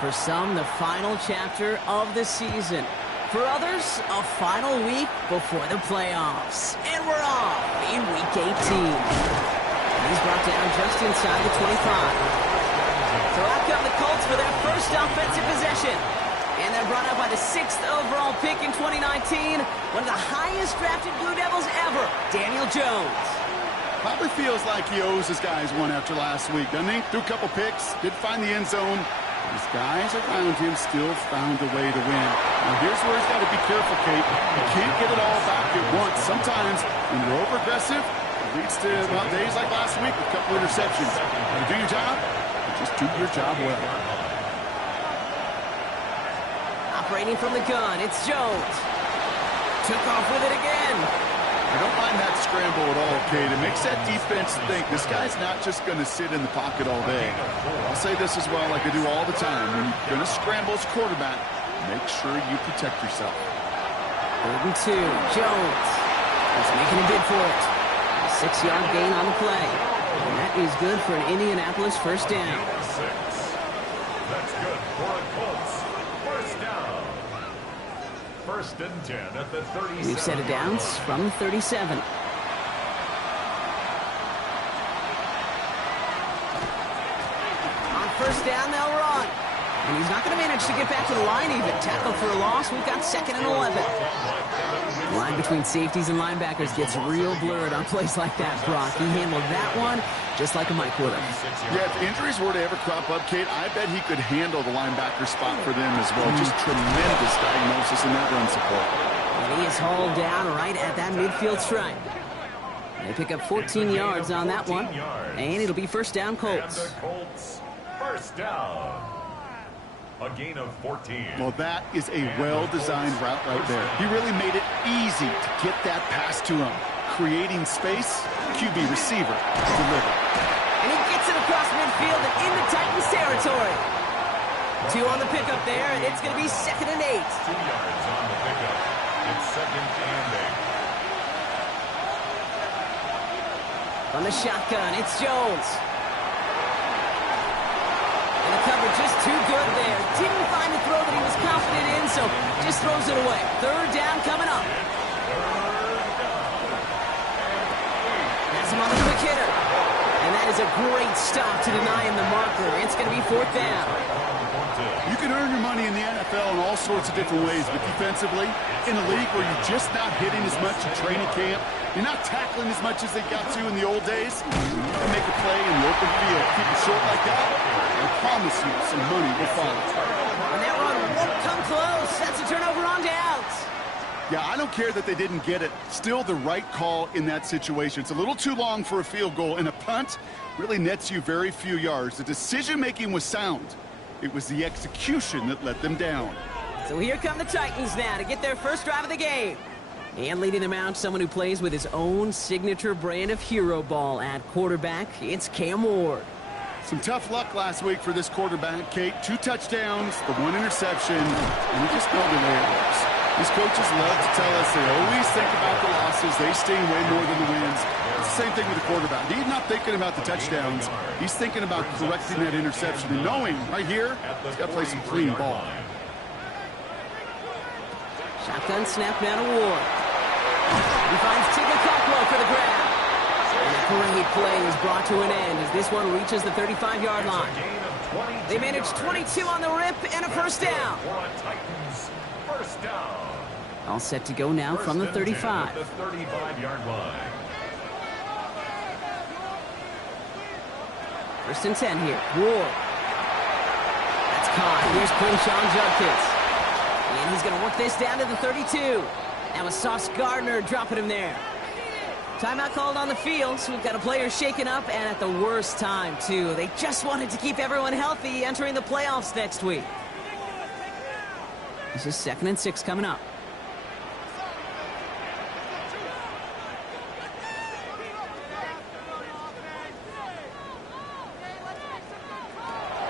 For some, the final chapter of the season. For others, a final week before the playoffs. And we're off in Week 18. He's brought down just inside the 25. So out come the Colts for their first offensive possession. And they're brought up by the 6th overall pick in 2019. One of the highest drafted Blue Devils ever, Daniel Jones. Probably feels like he owes his guys one after last week, doesn't he? Threw a couple picks, did find the end zone. His guys around him still found a way to win. Now, here's where he's got to be careful, Kate. You can't get it all back at once. Sometimes, when you're over-aggressive, it leads to days like last week with a couple interceptions. Now, do your job, but just do your job well. Operating from the gun, it's Jones. Took off with it again. I don't mind that scramble at all, Kate. It makes that defense think this guy's not just going to sit in the pocket all day. I'll say this as well, like I do all the time. When you're going to scramble as quarterback, make sure you protect yourself. 3rd and 2, Jones. He's making a bid for it. A 6-yard gain on the play. And that is good for an Indianapolis first down. That's good for a Colts first down. 1st and 10 at the 37. We've set it downs from the 37. On first down, they'll run. And he's not going to manage to get back to the line even. Tackle for a loss. We've got 2nd and 11. The line between safeties and linebackers gets real blurred on plays like that, Brock. He handled that one just like a Mike would have. Yeah, if injuries were to ever crop up, Kate, I bet he could handle the linebacker spot for them as well. Just tremendous diagnosis in that run support. And he is hauled down right at that midfield stripe. They pick up 14 yards on that one. And it'll be first down, Colts. And the Colts first down. A gain of 14. Well, that is a well-designed route right there. He really made it easy to get that pass to him. Creating space, QB receiver deliver. And he gets it across midfield and into Titans territory. 2 on the pickup there, and it's going to be 2nd and 8. 2 yards on the pickup. It's 2nd and 8. On the shotgun, it's Jones. And the coverage just too good there. Didn't find the throw that he was confident in, so just throws it away. 3rd down coming up. That's him on the quick hitter. And that is a great stop to deny him the marker. It's going to be 4th down. You can earn your money in the NFL in all sorts of different ways, but defensively, in a league where you're just not hitting as much in training camp, you're not tackling as much as they got to in the old days, you can make a play in the open field. Keep it short like that, I promise you some money will follow. And that run won't come close. That's a turnover on downs. Yeah, I don't care that they didn't get it. Still the right call in that situation. It's a little too long for a field goal, and a punt really nets you very few yards. The decision-making was sound. It was the execution that let them down. So here come the Titans now to get their first drive of the game. And leading them out, someone who plays with his own signature brand of hero ball at quarterback, it's Cam Ward. Some tough luck last week for this quarterback, Kate. 2 touchdowns, the 1 interception, and we just know the way it works. These coaches love to tell us they always think about the losses. They sting way more than the wins. It's the same thing with the quarterback. He's not thinking about the touchdowns. He's thinking about correcting that interception and knowing right here he's got to play some clean ball. Shotgun snap now to Ward. He finds Tigger Cockwell for the grab. And a great play is brought to an end as this one reaches the 35-yard line. They managed 22 on the rip and a first down. First down. All set to go now from the 35. The 35-yard line. 1st and 10 here. Ward. That's caught. Here's Quinshon Judkins. And he's going to work this down to the 32. That was Sauce Gardner dropping him there. Timeout called on the field, so we've got a player shaken up, and at the worst time, too. They just wanted to keep everyone healthy entering the playoffs next week. This is 2nd and 6 coming up.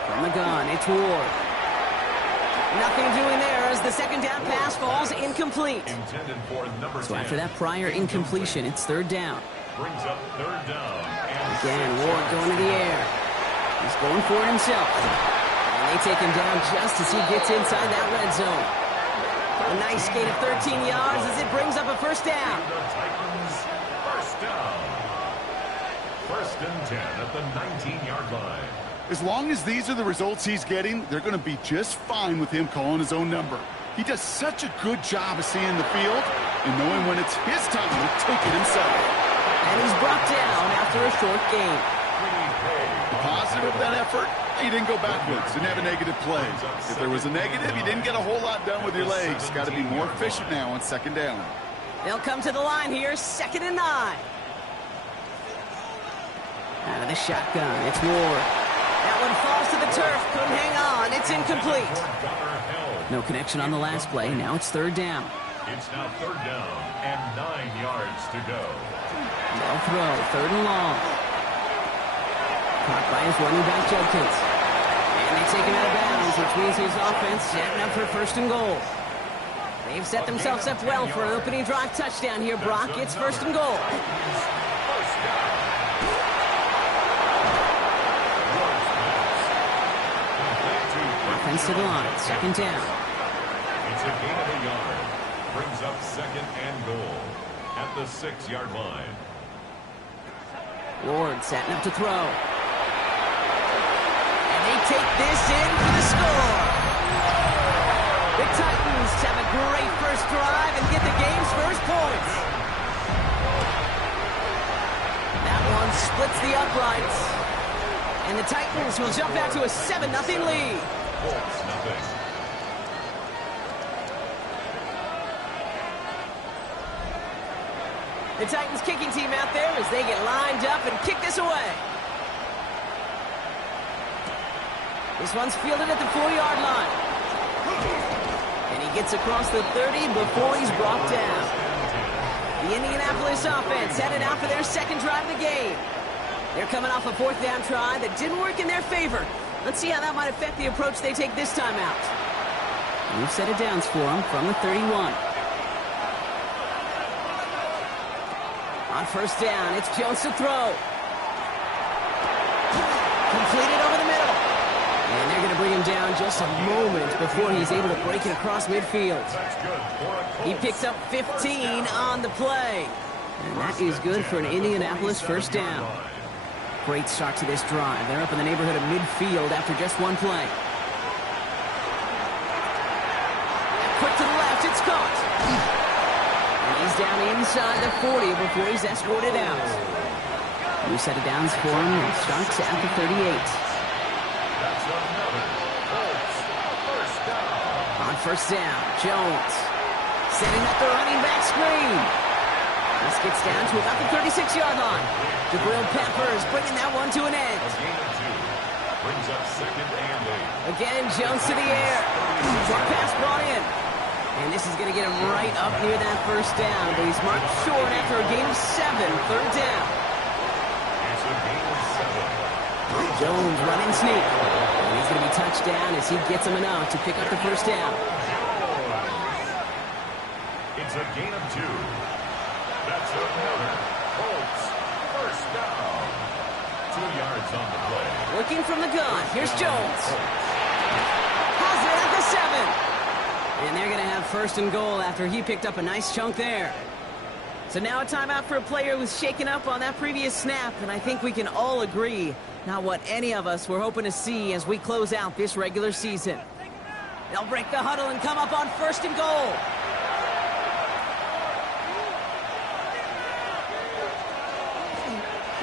From the gun, it's Ward. Nothing doing there as the 2nd down pass falls incomplete. Intended for number 10. So after that prior incompletion, it's 3rd down. Brings up 3rd down. And Again, Ward going to the air. He's going for it himself. And they take him down just as he gets inside that red zone. A nice gain of 13 yards as it brings up a first down. The Titans, first down. First and 10 at the 19-yard line. As long as these are the results he's getting, they're going to be just fine with him calling his own number. He does such a good job of seeing the field and knowing when it's his time to take it himself. And he's brought down after a short gain. The positive of that effort, he didn't go backwards, didn't have a negative play. If there was a negative, you didn't get a whole lot done with your legs. Got to be more efficient now on second down. They'll come to the line here, 2nd and 9. Out of the shotgun, it's Ward. That one falls to the turf, couldn't hang on, it's incomplete. No connection on the last play, now it's 3rd down. It's now 3rd down and 9 yards to go. They'll throw, 3rd and long. Caught by his running back, Judkins. And they take him out of bounds, which means his offense setting up for 1st and goal. They've set themselves up well for an opening drive touchdown here, Brock. It's 1st and goal. Offense to the line, 2nd down. It's a gain of a yard. Brings up 2nd and goal at the 6-yard line. Ward setting up to throw. And they take this in for the score. The Titans have a great first drive and get the game's first points. That one splits the uprights. And the Titans will jump out to a 7-0 lead. Colts, nothing. The Titans kicking team out there as they get lined up and kick this away. This one's fielded at the 4-yard line. And he gets across the 30 before he's brought down. The Indianapolis offense headed out for their 2nd drive of the game. They're coming off a 4th down try that didn't work in their favor. Let's see how that might affect the approach they take this time out. We've set it downs for him from the 31. On 1st down, it's Jones to throw. Completed over the middle. And they're going to bring him down just a moment before he's able to break it across midfield. He picks up 15 on the play. And that is good for an Indianapolis 1st down. Great start to this drive. They're up in the neighborhood of midfield after just one play. Quick to the left, it's caught. And he's down inside the 40 before he's escorted out. New set of downs for him and starts at the 38. That's another Colts first down. On 1st down, Jones setting up the running back screen. This gets down to about the 36-yard line. Jabril Peppers bringing that one to an end. A gain of 2. Brings up 2nd and 8. Again, Jones to the air. Short pass brought in. And this is going to get him right up near that 1st down. But he's marked short after a gain of 7. 3rd down. It's a gain of 7. Jones running sneak. And he's going to be touched down as he gets him enough to pick up the 1st down. It's a gain of 2. That's another Colts first down. 2 yards on the play. Looking from the gun. Here's Jones. Has it at the 7. And they're going to have 1st and goal after he picked up a nice chunk there. So now a timeout for a player who was shaken up on that previous snap. And I think we can all agree, not what any of us were hoping to see as we close out this regular season. They'll break the huddle and come up on 1st and goal.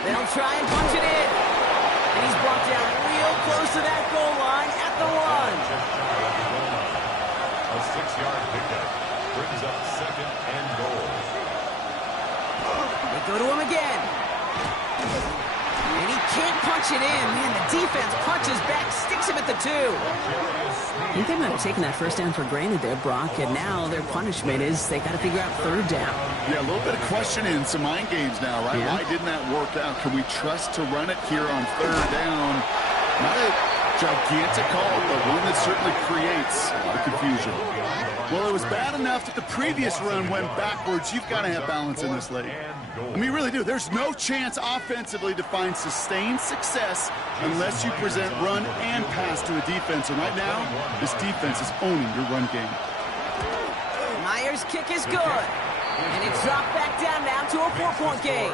They'll try and punch it in. And he's brought down real close to that goal line at the 1. A 6-yard pickup brings up 2nd and goal. They go to him again. And he can't punch it in. Man, the defense punches back, sticks him at the 2. I think they might have taken that 1st down for granted there, Brock, and now their punishment is they got to figure out 3rd down. Yeah, a little bit of questioning, some mind games now, right? Yeah. Why didn't that work out? Can we trust to run it here on 3rd down? Gigantic call, but one that certainly creates a lot of confusion. Well, it was bad enough that the previous run went backwards. You've got to have balance in this league. I mean, you really do. There's no chance offensively to find sustained success unless you present run and pass to a defense. And right now, this defense is owning your run game. Myers' kick is good. And it's dropped back down now to a 4-point game.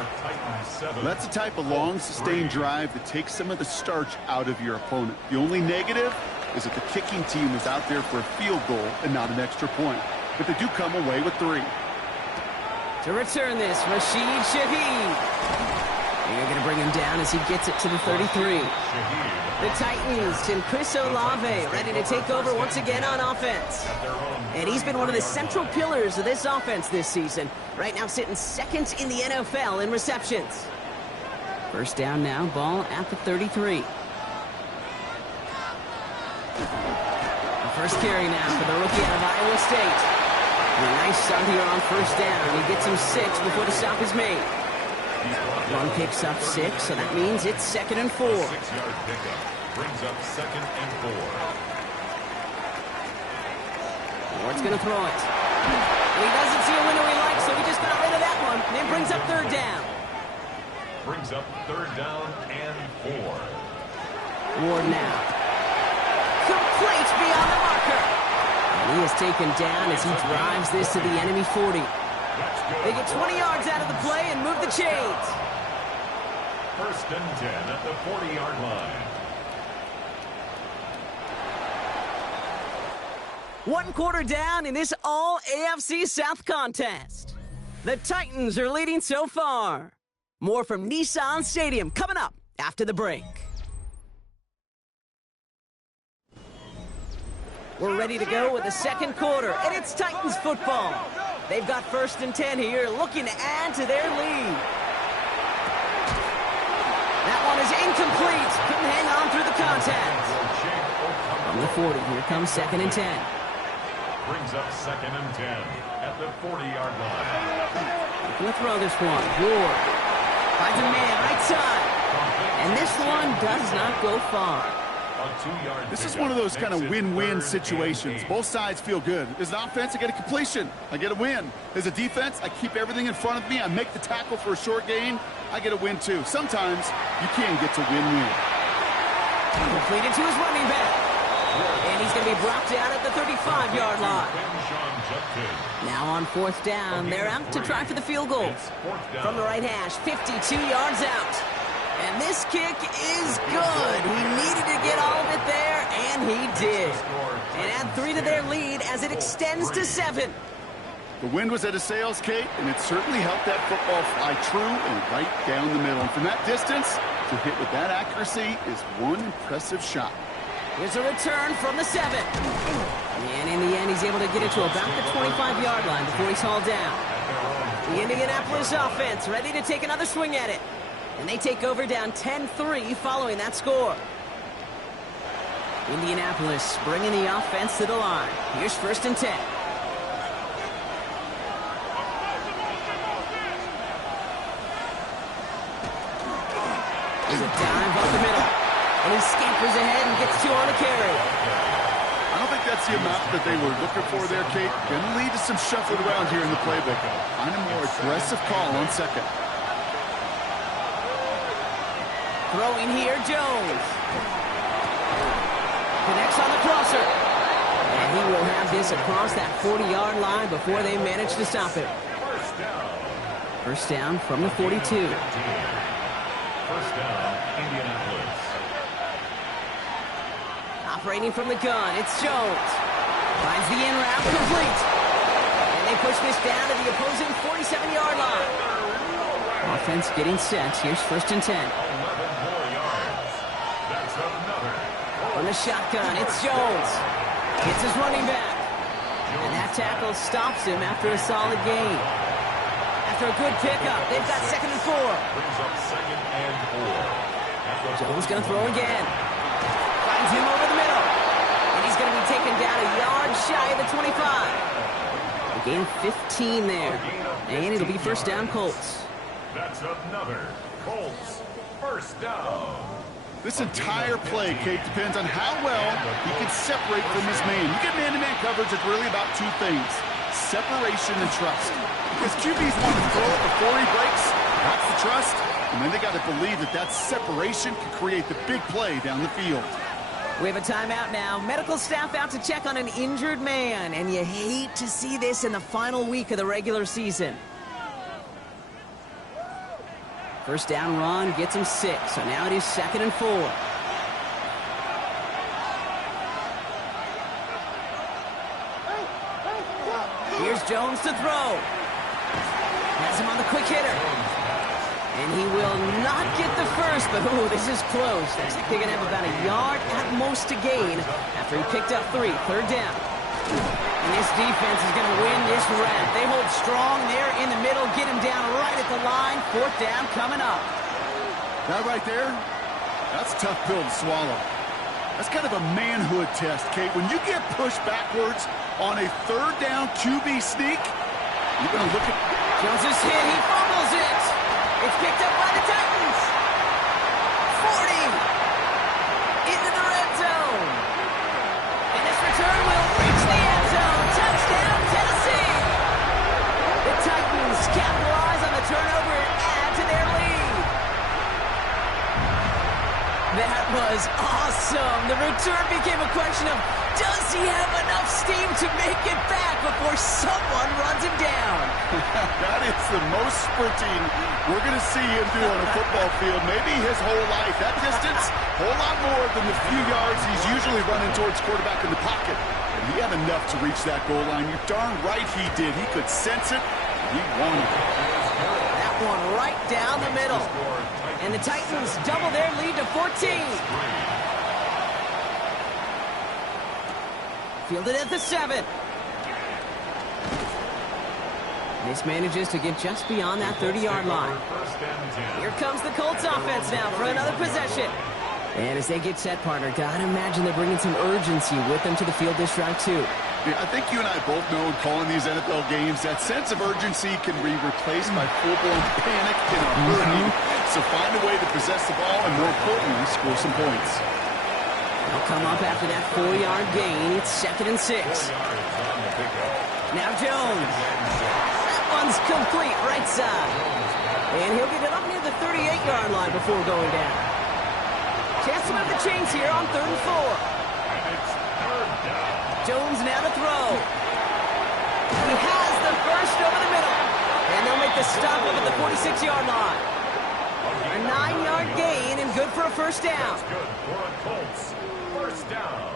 That's the type of long, sustained drive that takes some of the starch out of your opponent. The only negative is that the kicking team is out there for a field goal and not an extra point. But they do come away with 3. To return this, Rashid Shaheed. They're going to bring him down as he gets it to the 33. The Titans and Chris Olave ready to take over once again on offense. And he's been one of the central pillars of this offense this season. Right now sitting second in the NFL in receptions. First down now, ball at the 33. The first carry now for the rookie out of Iowa State. And a nice start here on first down. He gets him 6 before the stop is made. One picks up 6, so that means it's 2nd and 4. 6-yard pickup brings up 2nd and 4. Ward's going to throw it. And he doesn't see a window he likes, so he just got rid of that one. And then brings up 3rd down. Brings up 3rd down and 4. Ward now. Complete beyond the marker. And he is taken down as he drives this to the enemy 40. They get 20 yards out of the play and move the chains. 1st and 10 at the 40-yard line. 1 quarter down in this all-AFC South contest. The Titans are leading so far. More from Nissan Stadium coming up after the break. We're ready to go with the 2nd quarter, and it's Titans football. They've got 1st and 10 here, looking to add to their lead. That one is incomplete. Couldn't hang on through the contact. From the 40, here comes 2nd and 10. Brings up 2nd and 10 at the 40-yard line. We'll throw this one. Ward finds a man right side. And this one does not go far. This is one of those kind of win-win situations. Both sides feel good. As an offense, I get a completion. I get a win. As a defense, I keep everything in front of me. I make the tackle for a short gain. I get a win, too. Sometimes you can get to win-win. Completed to his running back. And he's going to be brought down at the 35-yard line. Now on 4th down, they're out to try for the field goal. From the right hash, 52 yards out. And this kick is good. He needed to get all of it there, and he did. And add 3 to their lead as it extends to 7. The wind was at his sails, Kate, and it certainly helped that football fly true and right down the middle. And from that distance, to hit with that accuracy is one impressive shot. Here's a return from the 7. And in the end, he's able to get it to about the 25-yard line before he's hauled down. The Indianapolis offense ready to take another swing at it. And they take over down 10-3 following that score. Indianapolis bringing the offense to the line. Here's 1st and 10. There's a dive up the middle. And he scampers ahead and gets 2 on the carry. I don't think that's the amount that they were looking for there, Kate. Going to lead to some shuffling around here in the playbook. Find a more aggressive call on 2nd. Throwing here, Jones. Connects on the crosser. And he will have this across that 40-yard line before they manage to stop him. First down from the 42. First down, Indianapolis. Operating from the gun, it's Jones. Finds the in route complete. And they push this down to the opposing 47-yard line. Offense getting set. Here's 1st and 10. 11 more yards. That's another. From the shotgun, it's Jones. Hits his running back. And that tackle stops him after a solid gain. After a good pickup, they've got 2nd and 4. Brings up 2nd and 4. Jones going to throw again. Finds him over the middle. And he's going to be taken down a yard shy of the 25. A gain of 15 there. And it'll be 1st down, Colts. That's another Colts first down. 2nd This entire play, Kate, depends on how well he can separate from his man. You get man-to-man coverage, it's really about two things: separation and trust. Because QBs want to throw it before he breaks. That's the trust. And then they got to believe that that separation can create the big play down the field. We have a timeout now. Medical staff out to check on an injured man. And you hate to see this in the final week of the regular season. First down run gets him 6. So now it is 2nd and 4. Here's Jones to throw. Has him on the quick hitter. And he will not get the first, but ooh, this is close. Looks like they're going to have about a yard at most to gain after he picked up 3. 3rd down. And this defense is going to win this round. They hold strong there in the middle, get him down right at the line. 4th down coming up. That right there, that's a tough pill to swallow. That's kind of a manhood test, Kate. When you get pushed backwards on a 3rd down QB sneak, you're going to look at... Jones is hit. He fumbles it. It's picked up by the Titans. 40. Into the red zone. And this return will reach the end zone. Touchdown, Tennessee. The Titans capitalize on the turnover and add to their lead. That was awesome. The return became a question of, does he have enough steam to make it back before someone runs him down? That is the most sprinting we're going to see him do on a football field, maybe his whole life. That distance, a whole lot more than the few yards he's usually running towards quarterback in the pocket. And he had enough to reach that goal line. You're darn right he did. He could sense it. He wanted it. That one right down the middle. And the Titans double their lead to 14. Fielded at the 7. This manages to get just beyond that 30-yard line. Here comes the Colts offense now for another possession. And as they get set, partner, gotta imagine they're bringing some urgency with them to the field this drive, too. Yeah, I think you and I both know in calling these NFL games that sense of urgency can be replaced by full-blown panic in a hurry. So find a way to possess the ball and, more importantly, score some points. They'll come up after that 4-yard gain. It's 2nd and 6. Now Jones. That one's complete right side. And he'll get it up near the 38-yard line before going down. Chance to move the chains here on 3rd and 4. Jones now to throw. He has the first over the middle. And they'll make the stop up at the 46-yard line. A 9-yard gain and good for a first down. That's good for a Colts. First down.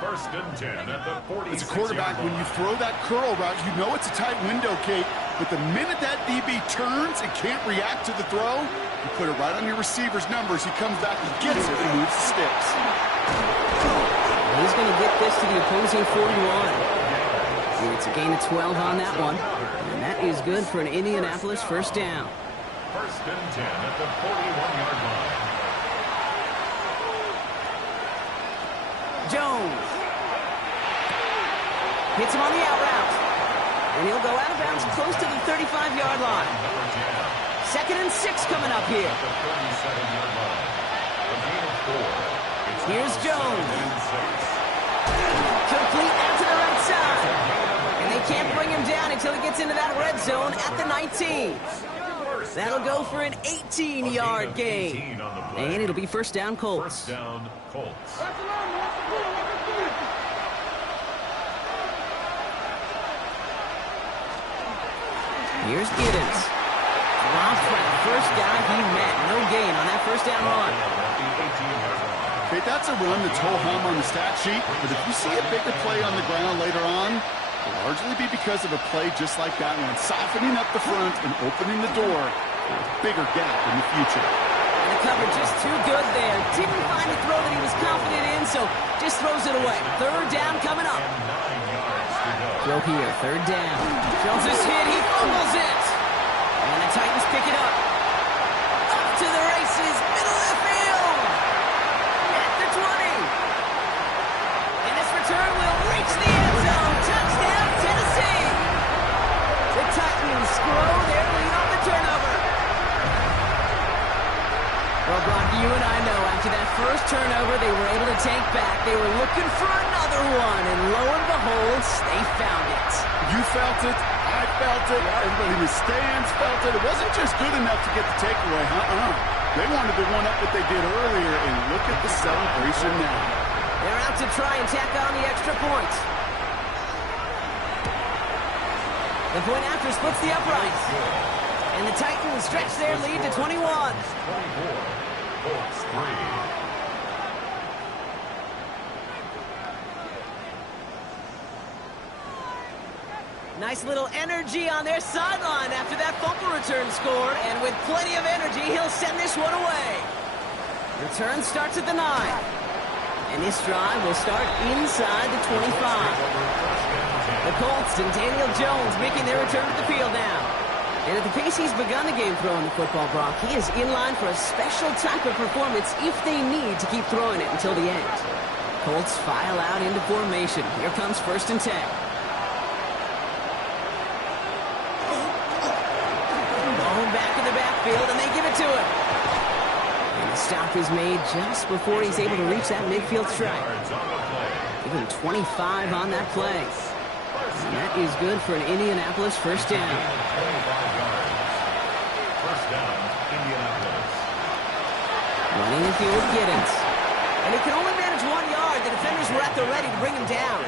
1st and 10 at the 46-yard line. As a quarterback, when you throw that curl route, you know it's a tight window, Kate. But the minute that DB turns and can't react to the throw, you put it right on your receiver's numbers. He comes back and gets it and moves the sticks. He's going to get this to the opposing 41. And it's a gain of 12 on that one. And that is good for an Indianapolis first down. 1st and 10 at the 41-yard line. Jones. Hits him on the out route. And he'll go out of bounds close to the 35-yard line. 2nd and 6 coming up here. Here's Jones. Complete out to the right side. And they can't bring him down until he gets into that red zone at the 19. That'll go for an 18-yard gain. And it'll be first down Colts. First down Colts. Here's Giddens. Dropped for the first guy he met. No gain on that first down run. Okay, that's a run that's ho-hum on the stat sheet, but if you see a bigger play on the ground later on, it'll largely be because of a play just like that one, softening up the front and opening the door for a bigger gap in the future. And the cover just too good there. Didn't find the throw that he was confident in, so just throws it away. 3rd down coming up. Throw here, 3rd down. Jones is hit, he fumbles it. And the Titans pick it up. Up to the races, middle of the field. At the 20. And this return will reach the end zone. Touchdown, Tennessee. The Titans grow their lead on the turnover. Well, Brock, you and I they were able to take back. They were looking for another one, and lo and behold, they found it. You felt it. I felt it. Everybody in the stands felt it. It wasn't just good enough to get the takeaway. They wanted to one-up what they did earlier, and look at the celebration now. They're out to try and tack on the extra point. The point after splits the uprights. And the Titans stretch their lead to 21. 24, Colts 3. Nice little energy on their sideline after that fumble return score. And with plenty of energy, he'll send this one away. Return starts at the 9. And this drive will start inside the 25. The Colts and Daniel Jones making their return to the field now. And at the pace he's begun the game throwing the football, Brock, he is in line for a special type of performance if they need to keep throwing it until the end. Colts file out into formation. Here comes 1st and 10. Ball back in the backfield, and they give it to him. And the stop is made just before he's able to reach that midfield strike. Give him 25 on that play. And that is good for an Indianapolis first down. 25 yards. First down, Indianapolis. Running the field, Giddens. And he can only manage 1 yard. The defenders were at the ready to bring him down.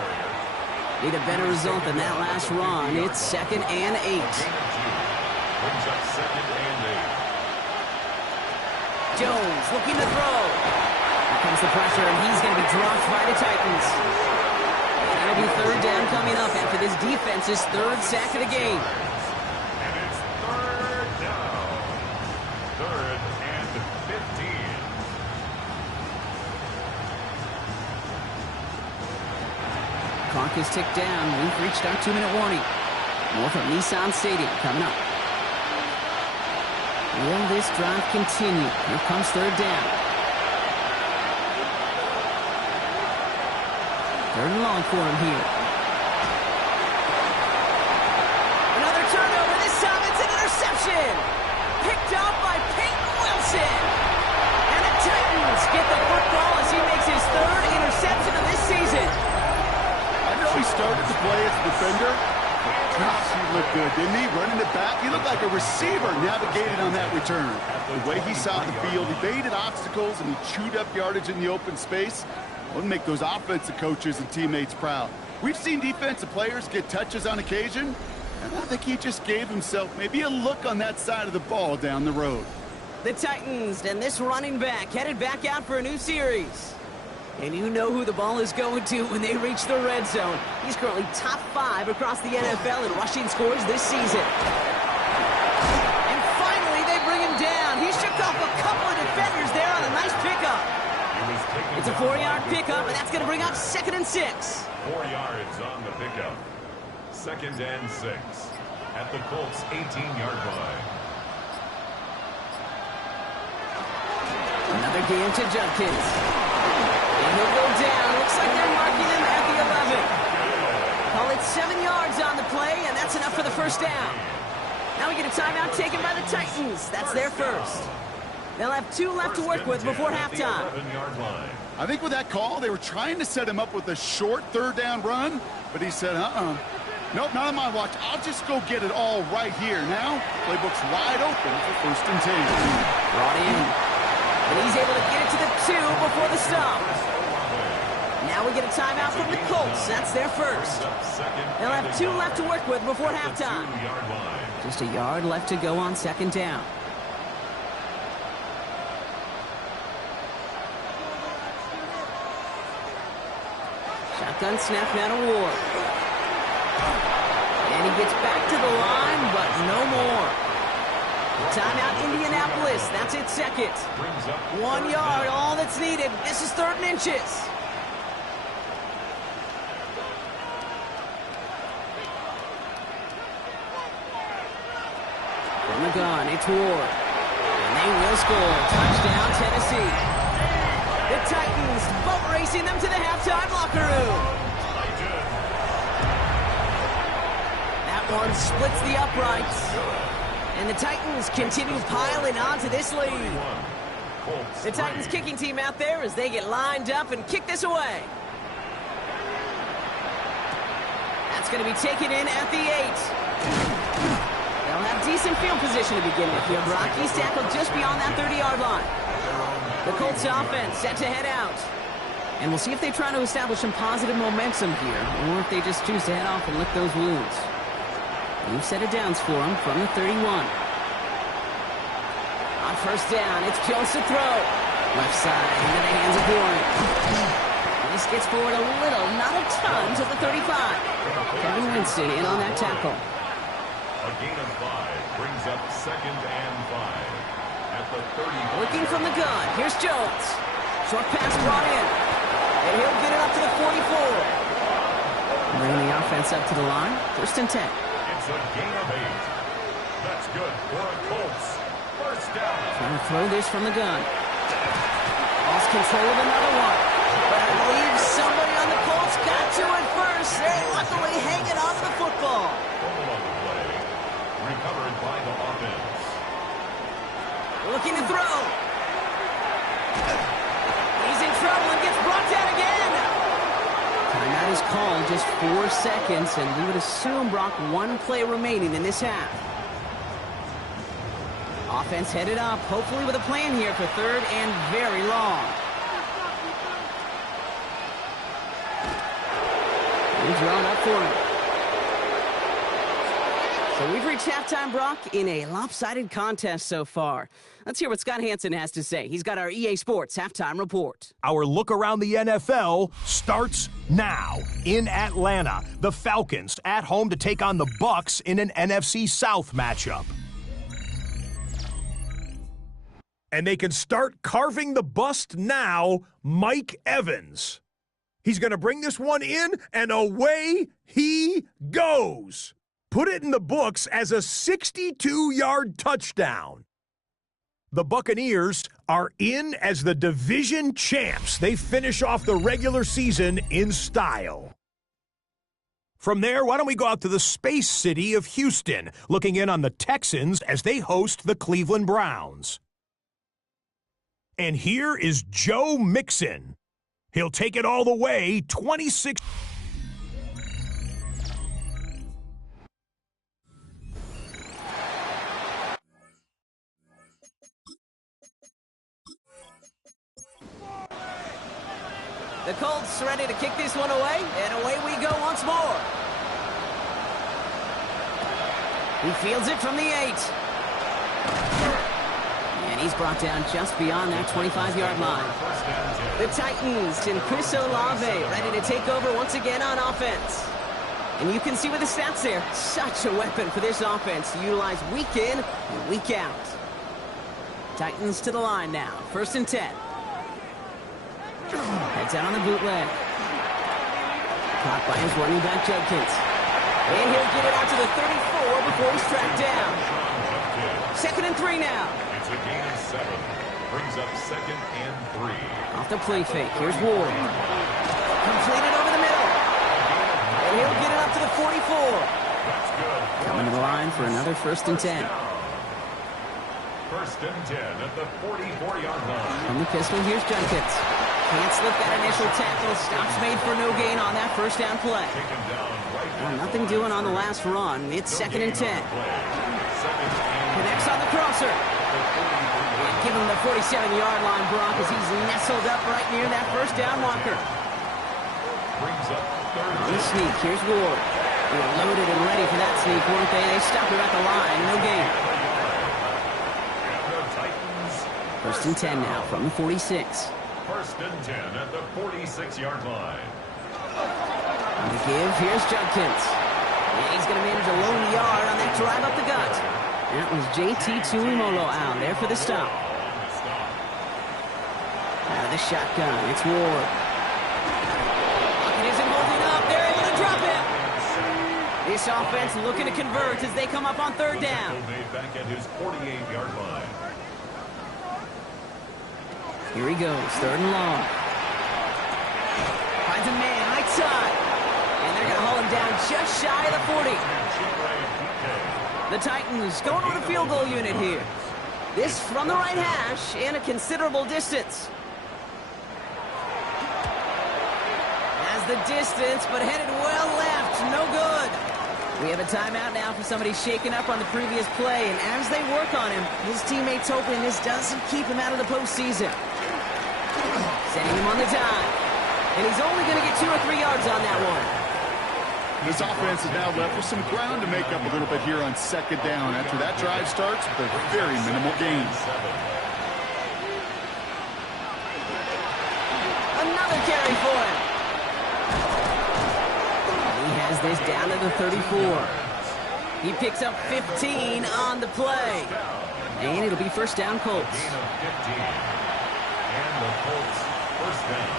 Need a better result than that last run. It's 2nd and 8. Brings up 2nd and 8. Jones looking to throw. Here comes the pressure, and he's going to be dropped by the Titans. That'll be 3rd down coming up after this defense's 3rd sack of the game. And it's 3rd down. 3rd and 15. Clock is ticked down. We've reached our 2-minute warning. More from Nissan Stadium coming up. Will this drive continue? Here comes 3rd down. 3rd and long for him here. Another turnover. This time it's an interception. Picked up by Peyton Wilson. And the Titans get the football as he makes his 3rd interception of this season. I know he started to play as a defender, but gosh, he looked good, didn't he? Running it back, he looked like a receiver navigated on that return. The way he saw the field, he evaded obstacles, and he chewed up yardage in the open space. Wouldn't make those offensive coaches and teammates proud. We've seen defensive players get touches on occasion, and I think he just gave himself maybe a look on that side of the ball down the road. The Titans and this running back headed back out for a new series. And you know who the ball is going to when they reach the red zone. He's currently top 5 across the NFL in rushing scores this season. And finally, they bring him down. He shook off a couple of defenders there on a nice pickup. It's a 4-yard pickup, and that's going to bring up 2nd and 6. 4 yards on the pickup. 2nd and 6 at the Colts' 18-yard line. Another game to Judkins. And he'll go down. Looks like they're marking him at the 11. Call it 7 yards on the play, and that's enough for the first down. Now we get a timeout taken by the Titans. That's their first. They'll have 2 left to work with before halftime. I think with that call, they were trying to set him up with a short 3rd down run, but he said, nope, not on my watch. I'll just go get it all right here. Now, playbook's wide open for 1st and 10. Brought in. And he's able to get it to the 2 before the stop. Now we get a timeout from the Colts. That's their first. They'll have 2 left to work with before halftime. Just a yard left to go on 2nd down. Shotgun snap now to Ward. And he gets back to the line, but no more. Timeout Indianapolis. That's its 2nd. 1 yard, all that's needed. This is 3rd and inches. From the gun, it's Ward. And they will score. Touchdown, Tennessee. The Titans boat racing them to the halftime locker room. That one splits the uprights. And the Titans continue piling on to this lead. Colts The Titans 3. kicking team out there as they get lined up and kick this away. That's going to be taken in at the 8. They'll have decent field position to begin with here. Brock, he's tackled just beyond that 30-yard line. The Colts offense set to head out. And we'll see if they try to establish some positive momentum here, or if they just choose to head off and lick those wounds. New set of downs for them from the 31. On first down, it's Jones to throw. Left side into the hands of Warren. This gets forward a little, not a ton, to the 35. Kevin Winston in on that tackle. A gain of 5 brings up 2nd and 5 at the 30. Looking from the gun, here's Jones. Short pass brought in. And he'll get it up to the 44. Bringing the offense up to the line. 1st and 10. It's a gain of 8. That's good for a Colts. First down. Trying to throw this from the gun. Lost control of another one. But I believe somebody on the Colts got to it first. They're luckily hanging on to the football. Fumble on the play. Recovered by the offense. Looking to throw. He's in trouble and gets brought down again. Timeout is called, just 4 seconds, and we would assume, Brock, 1 play remaining in this half. Offense headed up, hopefully with a plan here for 3rd and very long. He's drawn up for him. So we've reached halftime, Brock, in a lopsided contest so far. Let's hear what Scott Hansen has to say. He's got our EA Sports halftime report. Our look around the NFL starts now. In Atlanta, the Falcons at home to take on the Bucs in an NFC South matchup. And they can start carving the bust now, Mike Evans. He's going to bring this one in, and away he goes. Put it in the books as a 62-yard touchdown. The Buccaneers are in as the division champs. They finish off the regular season in style. From there, why don't we go out to the space city of Houston, looking in on the Texans as they host the Cleveland Browns. And here is Joe Mixon. He'll take it all the way, 26. The Colts ready to kick this one away, and away we go once more. He fields it from the 8. And he's brought down just beyond that 25-yard line. The Titans and Chris Olave ready to take over once again on offense. And you can see with the stats there, such a weapon for this offense to utilize week in and week out. Titans to the line now, 1st and 10. Heads out on the bootleg. Caught by his running back, Jenkins. And he'll get it out to the 34 before he's tracked down. 2nd and 3 now. It's a gain of 7. Brings up 2nd and 3. Off the play fake. Here's Ward. Completed over the middle. And he'll get it up to the 44. That's good. Coming to the line for another 1st and 10. 1st and 10 at the 44-yard line. From the pistol, here's Jenkins. Can't slip that initial tackle. Stops made for no gain on that 1st down play. Taken down right Well, at nothing the doing line. on the last run. It's 2nd and 10. Play. 2nd and Connects on the crosser. And give him the 47-yard line, Brock, as he's nestled up right near that 1st down marker. brings up 3rd On and the sneak, here's Ward. They were loaded and ready for that sneak, weren't they? They stopped him at the line. No gain. And the Titans 1st and 10 now from the 46. 1st and 10 at the 46-yard line. On the give, here's Judkins. And he's going to manage a lone yard on that drive up the gut. That was JT Tuimolo out there for the stop. Out of the shotgun, it's Ward. Lockett isn't holding up. They're able to drop him. This offense looking to convert as they come up on 3rd down. Made back at his 48-yard line. Here he goes, 3rd and long. Finds a man, right side. And they're going to haul him down just shy of the 40. The Titans going with a field goal unit here. This from the right hash and a considerable distance. Has the distance, but headed well left. No good. We have a timeout now for somebody shaken up on the previous play, and as they work on him, his teammates hoping this doesn't keep him out of the postseason. Setting him on the dive, and he's only going to get 2 or 3 yards on that one. This offense is now left with some ground to make up a little bit here on second down after that drive starts with a very minimal gain. Another carry for him. This down to the 34. He picks up 15 on the play. And it'll be first down, Colts. Gain of 15. And the Colts first down.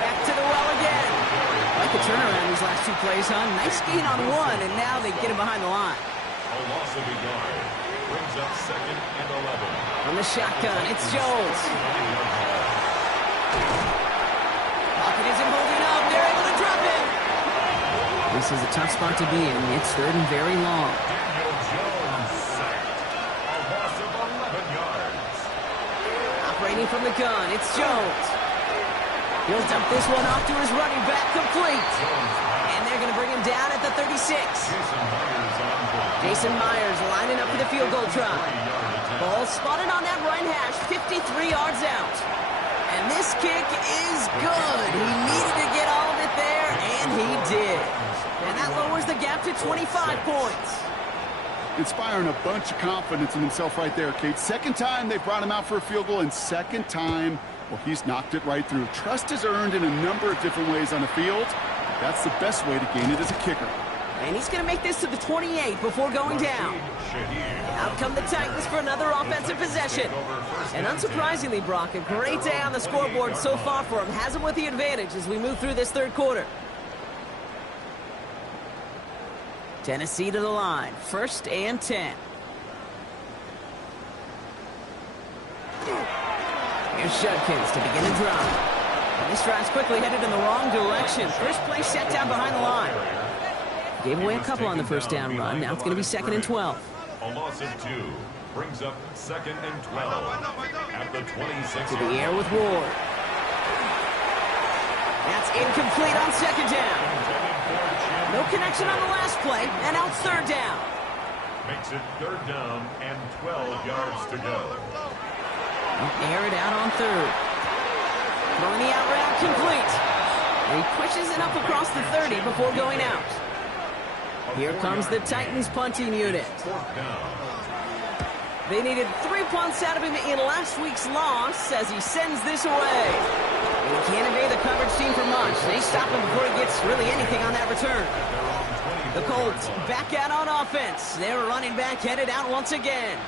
Back to the well again. Like a turnaround these last 2 plays, huh? Nice gain on 1, and now they get him behind the line. A loss of a yard. Brings up second and 11. From the shotgun, it's Jones. Pocket isn't holding up. They're able to drop him. This is a tough spot to be in. It's 3rd and very long. Daniel Jones sacked. A loss of 11 yards. Operating from the gun, it's Jones. He'll dump this one off to his running back, complete. And they're going to bring him down at the 36. Jason Myers lining up for the field goal try. Ball spotted on that right hash, 53 yards out. And this kick is good. He needed to get all of it there, and he did. And that lowers the gap to 25 points. Inspiring a bunch of confidence in himself right there, Kate. Second time they brought him out for a field goal, and second time, well, he's knocked it right through. Trust is earned in a number of different ways on the field. That's the best way to gain it as a kicker. And he's going to make this to the 28 before going down. Out come the Titans for another offensive possession. And unsurprisingly, Brock, a great day on the scoreboard so far for him. Has him with the advantage as we move through this 3rd quarter. Tennessee to the line. 1st and 10. Here's Judkins to begin the drive. And this drive's quickly headed in the wrong direction. First play set down behind the line. Gave away a couple on the first down run. Now it's going to be 2nd and 12. A loss of 2 brings up 2nd and 12 at the 26. To the air with Ward. That's incomplete on 2nd down. No connection on the last play, and now it's 3rd down. Makes it 3rd down and 12 yards to go. Air it out on 3rd. Throwing the out route complete. And he pushes it up across the 30 before going out. Here comes the Titans punting unit. They needed 3 punts out of him in last week's loss as he sends this away. And he can't evade the coverage team for much. They stop him before he gets really anything on that return. The Colts back out on offense. Their running back headed out once again.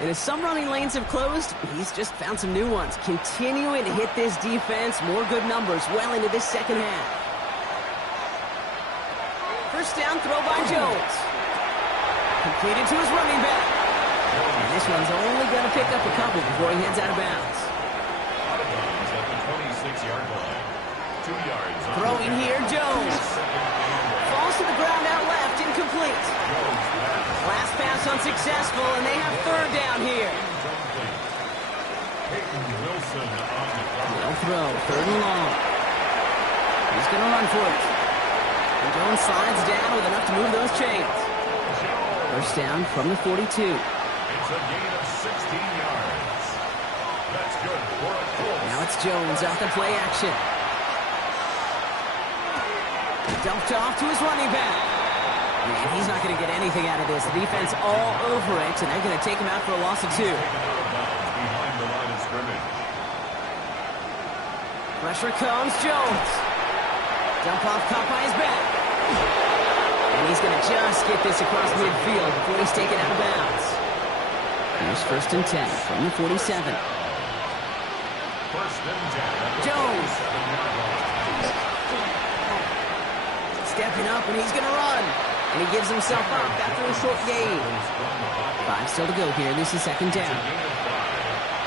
And as some running lanes have closed, he's just found some new ones. Continuing to hit this defense. More good numbers well into this second half. First down throw by Jones. Completed to his running back. And this one's only going to pick up a couple before he heads out of bounds. Out of bounds at the 26-yard line. 2 yards. Throwing here, Jones. Falls to the ground out left, incomplete. Last pass unsuccessful, and they have 3rd down here. No throw, 3rd and long. He's going to run for it. And Jones slides down with enough to move those chains. First down from the 42. It's a gain of 16 yards. That's good for a Colts. Now it's Jones off the play action. Dumped off to his running back. Man, he's not going to get anything out of this. The defense all over it, and they're going to take him out for a loss of 2. Behind the line of scrimmage. Pressure comes, Jones. Dump off caught by his back. And he's going to just get this across midfield before he's taken out of bounds. Here's 1st and 10 from the 47. 1st and 10. Jones. Stepping up, and he's going to run. And he gives himself up after a short gain. 5 still to go here. This is 2nd down.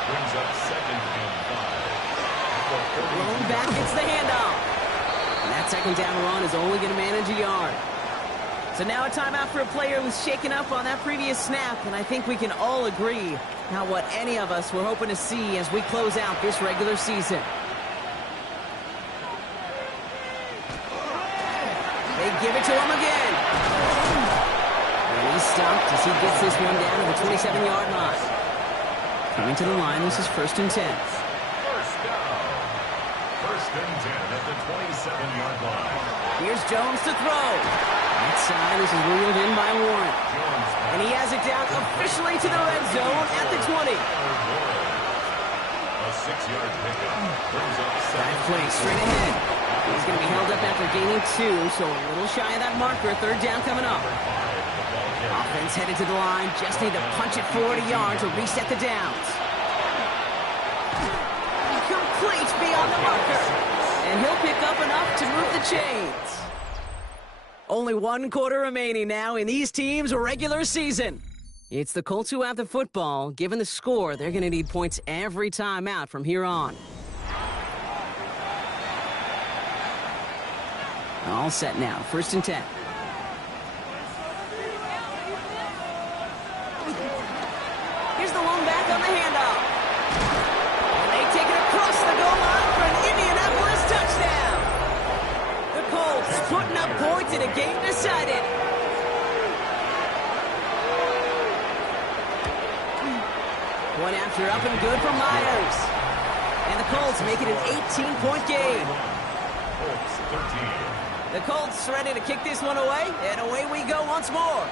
Brings up 2nd and 5. Blown back, gets the handoff. And that 2nd down run is only going to manage a yard. So now a timeout for a player who was shaken up on that previous snap, and I think we can all agree not what any of us were hoping to see as we close out this regular season. They give it to him again. And he's stopped as he gets this one down to the 27-yard line. Coming to the line, this is 1st and 10. First down. 1st and 10 at the 27-yard line. Here's Jones to throw. Outside, this is reeled in by Warren. And he has it down officially to the red zone at the 20. A 6-yard pickup brings up That play straight ahead. He's going to be held up after gaining 2, so a little shy of that marker. 3rd down coming up. Offense headed to the line. Just need to punch it 40 yards to reset the downs. Complete beyond the marker. And he'll pick up enough to move the chains. Only 1 quarter remaining now in these teams' regular season. It's the Colts who have the football. Given the score, they're going to need points every time out from here on. All set now. 1st and 10. Here's the one back on the handoff. And they take it across the goal line for an Indianapolis touchdown. The Colts putting up points in a game decided. One after up and good for Myers. And the Colts make it an 18-point game. Colts 13. The Colts ready to kick this one away, and away we go once more.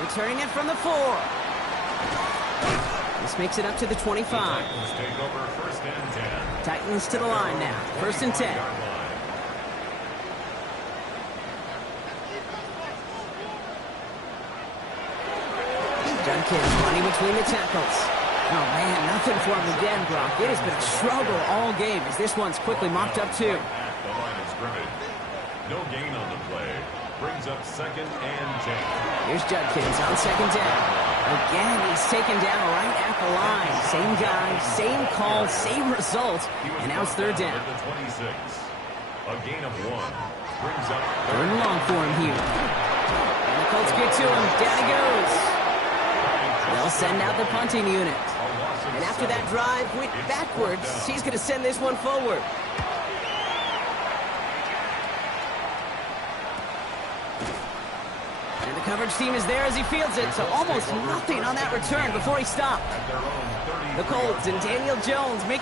Returning it from the 4. This makes it up to the 25. Titans take over 1st and 10. Titans to the line now. 1st and 10. Judkins running between the tackles. Oh, man, nothing for him again, Brock. It has been a struggle all game as this one's quickly mopped up, too. At the line of scrimmage. No gain on the play. Brings up 2nd and 10. Here's Judkins on 2nd down. Again, he's taken down right at the line. Same guy, same call, same result. And now it's 3rd down. At the 26. A gain of 1. Brings up 3rd and long for him here. And the Colts get to him. Down he goes. They'll send out the punting unit. And after that drive went backwards, he's going to send this one forward. And the coverage team is there as he fields it, so almost nothing on that return before he stopped. The Colts and Daniel Jones make